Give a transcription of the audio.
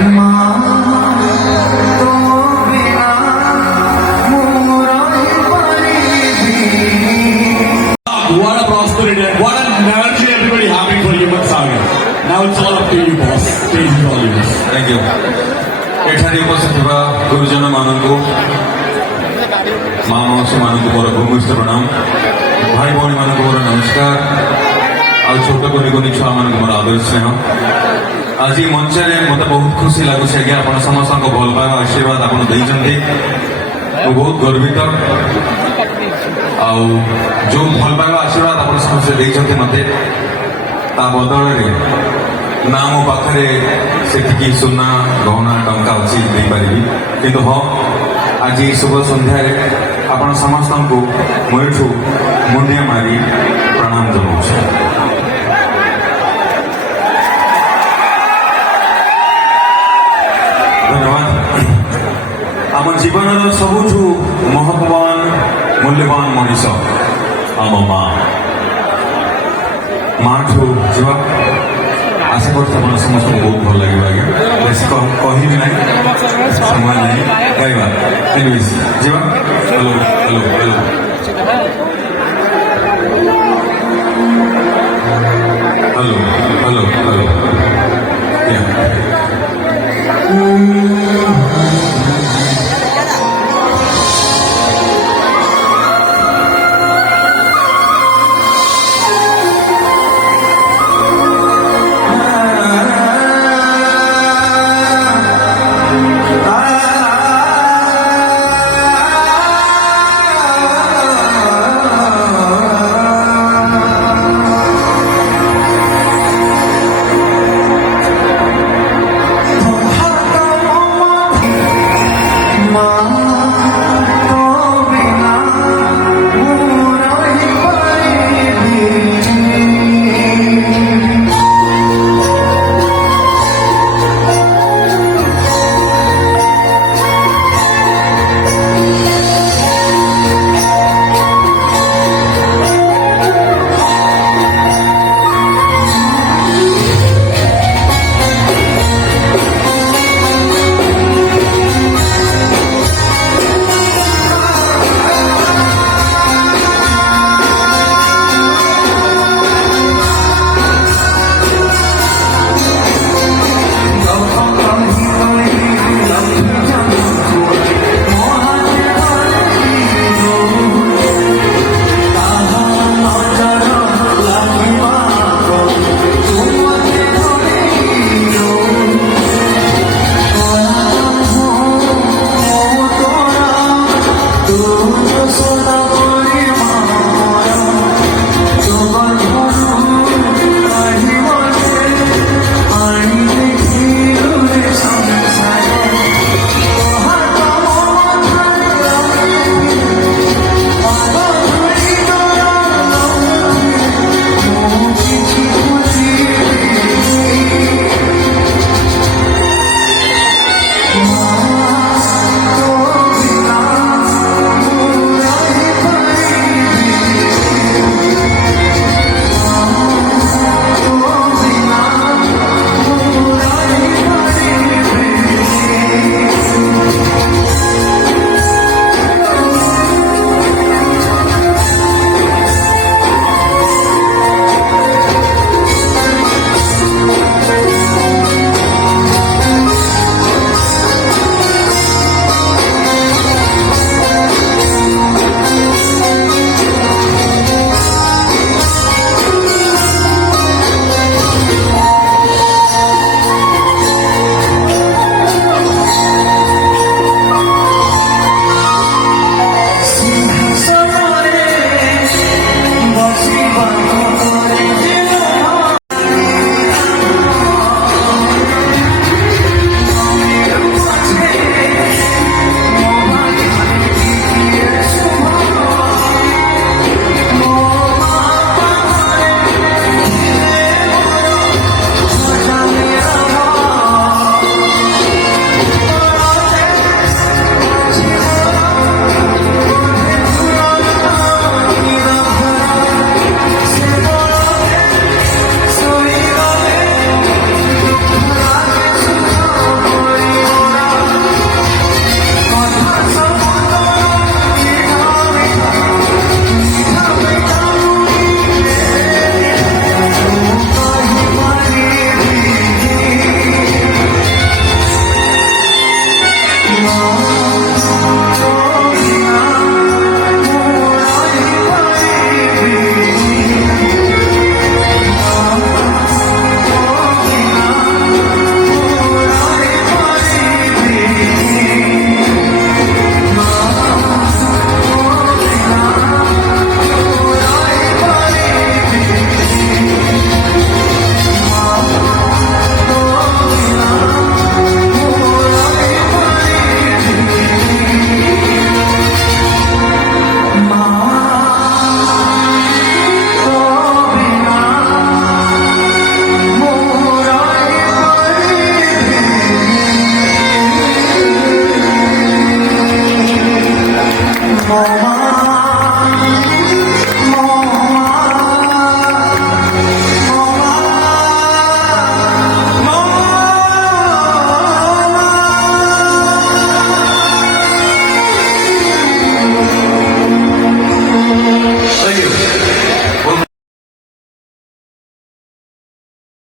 What a prosperity, what an energy everybody having for Human Sagar. Now it's all up to you, boss. Stage is all yours. Thank you. ଏଠାରେ ଉପସ୍ଥିତ ଥିବା ଗୁରୁଜନମାନଙ୍କୁ ମା ମାଉସୀମାନଙ୍କୁ ମୋର ଭୂମିଷ୍ଠ ପ୍ରଣାମ, ଭାଇ ଭଉଣୀମାନଙ୍କୁ ମୋର ନମସ୍କାର, ଆଉ ଛୋଟ କୁନି କୁନି ଛୁଆମାନଙ୍କୁ ମୋର ଆଦର ସ୍ନେହ। ଆଜି ମଞ୍ଚରେ ମୋତେ ବହୁତ ଖୁସି ଲାଗୁଛି ଆଜ୍ଞା, ଆପଣ ସମସ୍ତଙ୍କ ଭଲ ପାଇବା ଆଶୀର୍ବାଦ ଆପଣ ଦେଇଛନ୍ତି, ମୁଁ ବହୁତ ଗର୍ବିତ। ଆଉ ଯୋଉ ଭଲ ପାଇବା ଆଶୀର୍ବାଦ ଆପଣ ସମସ୍ତେ ଦେଇଛନ୍ତି ମୋତେ, ତା ବଦଳରେ ନା ମୋ ପାଖରେ ସେତିକି ସୁନା ଗହଣା ଟଙ୍କା ଅଛି ଦେଇପାରିବି, କିନ୍ତୁ ହଁ ଆଜି ଶୁଭ ସନ୍ଧ୍ୟାରେ ଆପଣ ସମସ୍ତଙ୍କୁ ମୁଁ ଏଠୁ ମୁଣ୍ଡିଆ ମାରି ପ୍ରଣାମ ଜଣାଉଛି। ଧନ୍ୟବାଦ। ଆମ ଜୀବନର ସବୁଠୁ ମହତ୍ଵବାନ ମୂଲ୍ୟବାନ ମଣିଷ ଆମ ମାଠୁ ଯିବା ଆଶା କରୁଛି ଆପଣ ସମସ୍ତଙ୍କୁ ବହୁତ ଭଲ ଲାଗିବ ଆଜ୍ଞା। ବେଶୀ କହିବି ନାହିଁ, ସମୟ ନାହିଁ ଗାଇବା। ଏନିୱେଜ୍ ଯିବା। Hello hello hello hello hello hello ক্ষমা